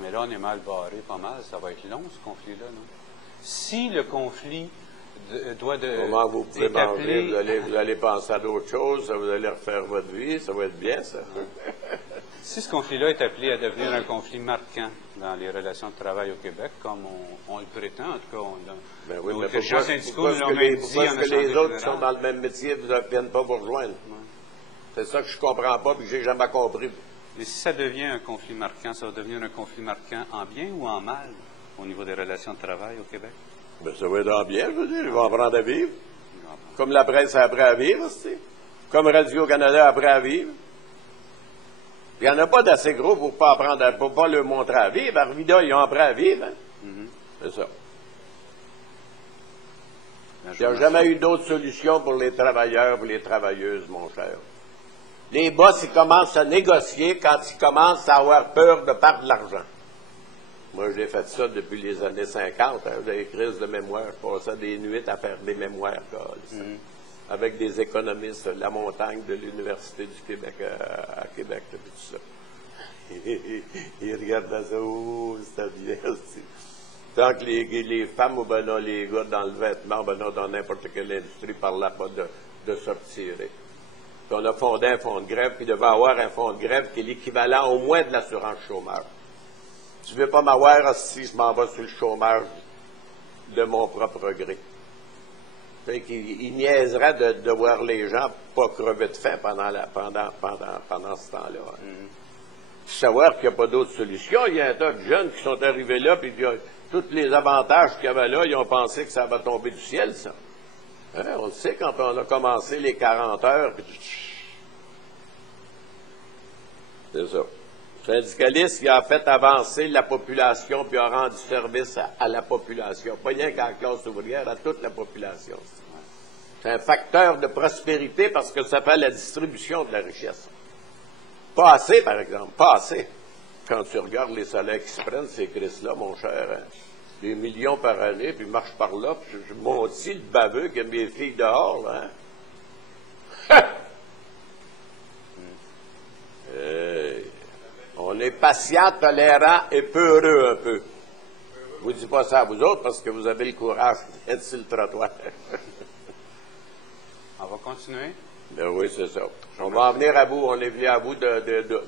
Mais là, on est mal barré pas mal. Ça va être long, ce conflit-là, non? Si le conflit doit de... Comment vous pouvez manger? Vous allez penser à d'autres choses, vous allez refaire votre vie, ça va être bien, ça. Si ce conflit-là est appelé à devenir un conflit marquant dans les relations de travail au Québec, comme on le prétend, en tout cas, ben oui, nos mais dirigeants syndicaux nous l'ont pourquoi même dit en est-ce que les autres qui sont générale. dans le même métier ne viennent pas vous rejoindre? Ouais. C'est ça que je comprends pas et que j'ai jamais compris. Mais si ça devient un conflit marquant, ça va devenir un conflit marquant en bien ou en mal au niveau des relations de travail au Québec? Ben, ça va être en bien, je veux dire. Ils vont apprendre à vivre. Comme la presse a appris à vivre, c'est. Comme Radio-Canada a appris à vivre. Il n'y en a pas d'assez gros pour pas apprendre pour pas leur montrer à vivre. Arvida, ils ont appris à vivre. Hein? C'est ça. Il n'y a jamais eu d'autre solution pour les travailleurs, pour les travailleuses, mon cher. Les boss, ils commencent à négocier quand ils commencent à avoir peur de perdre de l'argent. Moi, j'ai fait ça depuis les années 50. Hein, des crises de mémoire. Je passais des nuits à faire des mémoires, avec des économistes, la montagne de l'Université du Québec à Québec, tout ça. Ils regardaient ça, oh, c'était bien aussi. Tant que les femmes ou ben non, les gars dans le vêtement, ben non, dans n'importe quelle industrie, parlaient pas de se retirer. Puis on a fondé un fonds de grève, puis il devait avoir un fonds de grève qui est l'équivalent au moins de l'assurance chômage. Tu ne veux pas m'avoir si je m'en vais sur le chômage de mon propre gré. Fait qu'il niaiserait de voir les gens pas crever de faim pendant ce temps-là. Hein. Savoir qu'il n'y a pas d'autre solution. Il y a un tas de jeunes qui sont arrivés là, puis tous les avantages qu'il y avait là, ils ont pensé que ça va tomber du ciel, ça. Hein? On le sait quand on a commencé les 40 heures. C'est ça. Le syndicaliste, il a fait avancer la population, puis a rendu service à la population. Pas rien qu'à la classe ouvrière, à toute la population. C'est un facteur de prospérité parce que ça fait la distribution de la richesse. Pas assez, par exemple, pas assez. Quand tu regardes les salaires qui se prennent, ces crises-là, mon cher, hein, des millions par année, puis marche par là, puis je monte ici le baveux qui a mes filles dehors, là, hein. On est patient, tolérant et peureux un peu. Je vous dis pas ça à vous autres parce que vous avez le courage d'être sur le trottoir. On va continuer? Ben oui, c'est ça. On va en venir à bout. On est venu à bout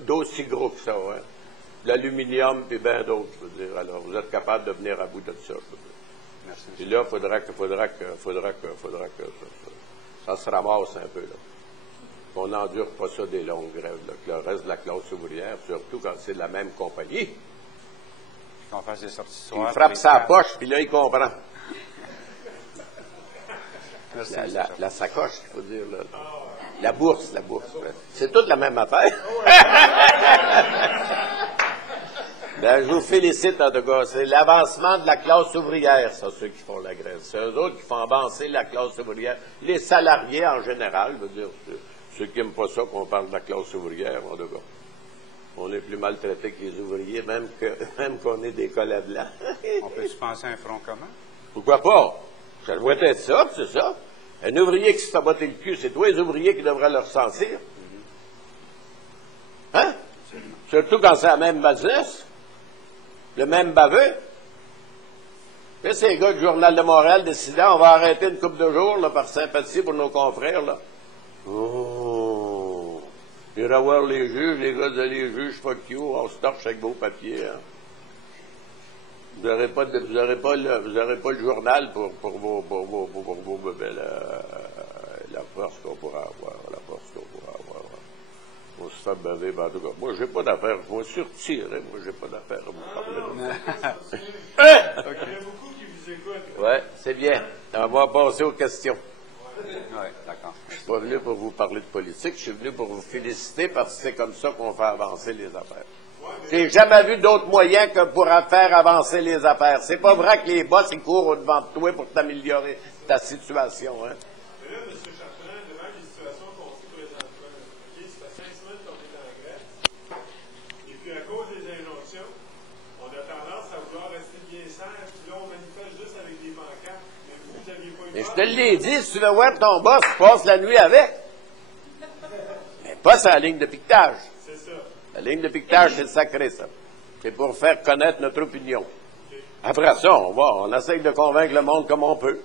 d'aussi gros que ça. Hein? De l'aluminium et bien d'autres, je veux dire. Alors, vous êtes capable de venir à bout de ça, je veux dire. Merci. Puis là, il faudra que ça se ramasse un peu, là. On n'endure pas ça des longues grèves, là, que le reste de la classe ouvrière, surtout quand c'est de la même compagnie. Qu'on fasse des sorties soir. Il frappe sa poche, puis là, il comprend. Merci, la sacoche, il faut dire. Là. La bourse. C'est toute la même affaire. Ben, je vous félicite, en tout cas. C'est l'avancement de la classe ouvrière, ça, ceux qui font la grève. C'est eux autres qui font avancer la classe ouvrière. Les salariés, en général, je veux dire, ceux qui n'aiment pas ça qu'on parle de la classe ouvrière, en tout cas. On est plus maltraités que les ouvriers, même qu'on est des collets blancs. On peut-tu penser à un front commun? Pourquoi pas? Ça doit être ça, c'est ça. Un ouvrier qui se fait botter le cul, c'est toi les ouvriers qui devraient le ressentir. Hein? Surtout quand c'est la même business. Le même baveux. Puis ces gars du Journal de Montréal décidaient, on va arrêter une couple de jours là, par sympathie pour nos confrères. Là. Oh! Il va voir les juges, les gars de les juges, fuck you, on se torche avec vos papiers. Hein. Vous n'aurez pas le journal pour vos la force qu'on pourra avoir. On se fait baver, ben, en tout cas. Moi, j'ai pas d'affaire. Je vais surtirer. Moi, j'ai pas d'affaire à vous parler. Il y a beaucoup qui vous écoutent. Oui, c'est bien. On va passer aux questions. Oui, d'accord. Je suis pas venu pour vous parler de politique. Je suis venu pour vous féliciter parce que c'est comme ça qu'on fait avancer les affaires. J'ai jamais vu d'autres moyens que pour faire avancer les affaires. C'est pas vrai que les boss, ils courent au-devant de toi pour t'améliorer ta situation, hein. Mais là, M. Chartrand, devant les situations qu'on vit présentement, okay, ça fait 5 semaines qu'on est en grève. Et puis, à cause des injonctions, on a tendance à vouloir rester bien sage. Puis là, on manifeste juste avec des pancartes. Mais vous n'aviez pas eu Mais je te l'ai dit, si tu veux voir ton boss, tu passes la nuit avec. Mais pas sur la ligne de piquetage. C'est ça. La ligne de piquetage, c'est sacré, ça. C'est pour faire connaître notre opinion. Après ça, on essaye de convaincre le monde comme on peut.